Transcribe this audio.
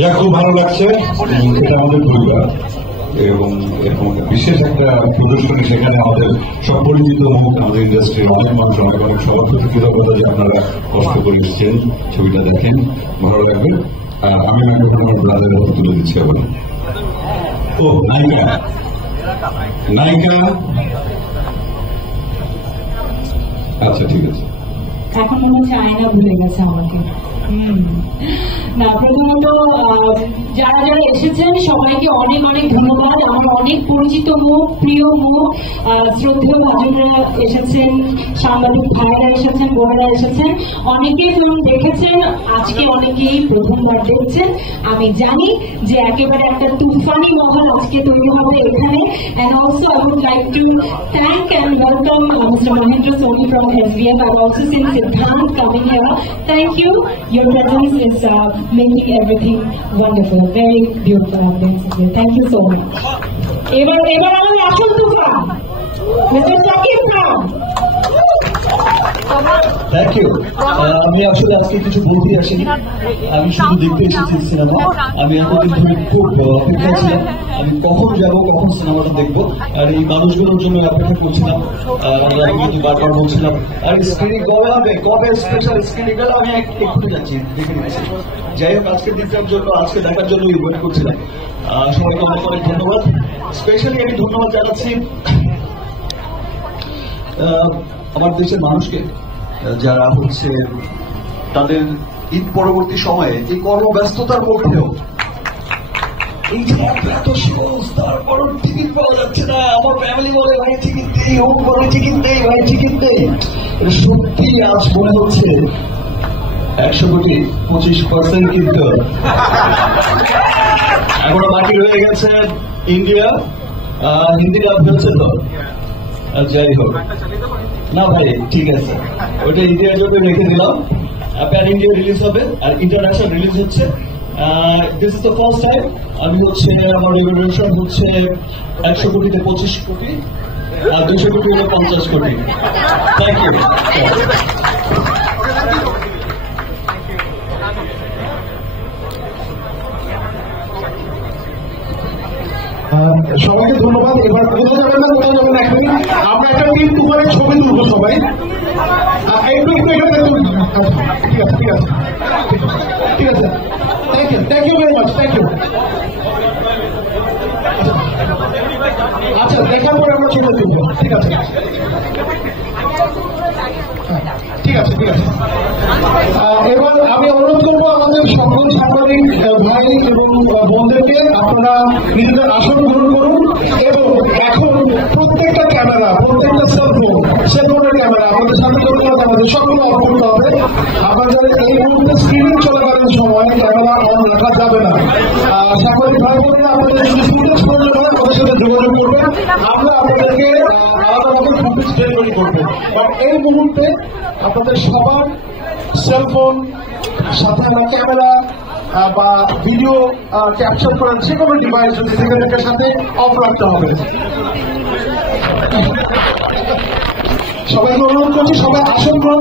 যা খুব ভালো লাগছে, এটা আমাদের পরিবার এবং বিশেষ একটা প্রদর্শনী, সেখানে আমাদের সব পরিচিত মুখ, আমাদের ইন্ডাস্ট্রির অনেক মানুষ, অনেক সবার প্রতি কৃতজ্ঞতা যে আপনারা কষ্ট করে এসছেন, ছবিটা দেখেন, ভালো লাগবে। আর আমি আমার ব্রাদারের হাতে তুলে দিচ্ছি আবার। ও নায়িকা আচ্ছা ঠিক আছে। এখন মনে হচ্ছে আয়না ভুলে গেছে আমাকে। না, প্রথমত যারা যারা এসেছেন সবাইকে অনেক অনেক ধন্যবাদ। আমার অনেক পরিচিত মুখ, প্রিয় মুখ, শ্রদ্ধেয় ভাজনরা এসেছেন, সাংবাদিক ভাইরা এসেছেন, বোনেরা এসেছেন, অনেকেই ফিল্ম দেখেছেন, আজকে অনেকেই প্রথমবার দেখছেন। আমি জানি যে একেবারে একটা তুফানি মহল আজকে তৈরি হবে এখানে। And also I would like to thank and welcome Mr. Mahendra Soni from SVF. I've also seen Siddhant coming here. Thank you. Your presence is making everything wonderful. Very beautiful. Thank you so much. এবার আমাদের আসল তুফান mister Sakib Khan. Thank you. আমি আসলে আজকে কিছু বলতে আসিনি, আমি শুধু দেখতে এসেছি সিনেমা। আমি এতদিন ধরে খুব অপেক্ষা ছিলাম, আমি কখন যাব, কখন সিনেমাটা দেখবো, আর এই মানুষগুলোর জন্য অপেক্ষা করছিলাম। আমি কিন্তু বারবার বলছিলাম আর স্ক্রিনিং কবে হবে, কবে স্পেশাল স্ক্রিনিং গেল, আমি এক্ষুনি যাচ্ছি, দেখে নিচ্ছি। যাই হোক, আজকে দিনটার জন্য, আজকে দেখার জন্য ওয়েট করছিলাম। সবাইকে অনেক অনেক ধন্যবাদ। স্পেশালি আমি ধন্যবাদ জানাচ্ছি আমার দেশের মানুষকে, যারা হচ্ছে তাদের ঈদ পরবর্তী সময়ে এই কর্মব্যস্ততার মধ্যেও এই যে এত শোজ, তারপর টিকিট পাওয়া যাচ্ছে না, আমার ফ্যামিলি বলে ভাই টিকিট নেই, হোম বলে টিকিট নেই, ভাই টিকিট নেই। সত্যি আজ মনে হচ্ছে 100-25% কিন্তু এখনো বাকি রয়ে গেছে ইন্ডিয়া, হিন্দি লাভ হচ্ছে তো। যাই হোক না ভাই, ঠিক আছে, ওইটা ইন্ডিয়ার জন্য রেখে দিলাম। প্যান ইন্ডিয়া রিলিজ হবে আর ইন্টারন্যাশনাল রিলিজ হচ্ছে। This is the first time আমি হচ্ছে, আমার রেগুলেশন হচ্ছে 100 কোটিতে 25 কোটি, আর 200 কোটি হলে 50 কোটি। Thank you. সবাইকে ধন্যবাদ। এবার কোথাও যাবেন না, কোথাও যাবেন এখন আমরা একটা টিম করে ছবি তুলবো সবাই। একটু এখানে ঠিক আছে, ঠিক আছে, ঠিক আছে। Thank you very much, thank you. আচ্ছা, দেখার পরে আমরা ছবি তুলবো, ঠিক আছে, ঠিক আছে, ঠিক আছে। এবার আমি অনুরোধ করবো আমাদের সকল সাংবাদিক ভাই এবং বোনদেরকে, আপনারা নিজেদের আসন গ্রহণ করুন এবং এখন প্রত্যেকটা ক্যামেরা, প্রত্যেকটা সেলফোনের ক্যামেরা আমাদের সাথে করতে হবে, আমাদের সকল অফ করতে হবে। আপনাদের এই মুহূর্তে স্ক্রিনিং চলাকালীন সময় ক্যামেরা অন রাখা যাবে না। সাংবাদিক ভাই বোনেরা আপনাদের ফুটেজ প্রয়োজন হয় আমাদের সাথে যোগাযোগ করবেন, আমরা আপনাদেরকে আলাদাভাবে ফুটেজ ডেলিভারি করবো। এই মুহূর্তে আপনাদের সবার সেলফোন সাথে ক্যামেরা বা ভিডিও ক্যাপচার করার যে কোনো ডিভাইস যদি সিগারেটের সাথে অফ রাখতে হবে। সবাইকে অনুরোধ করছি, সবাই আসন গ্রহণ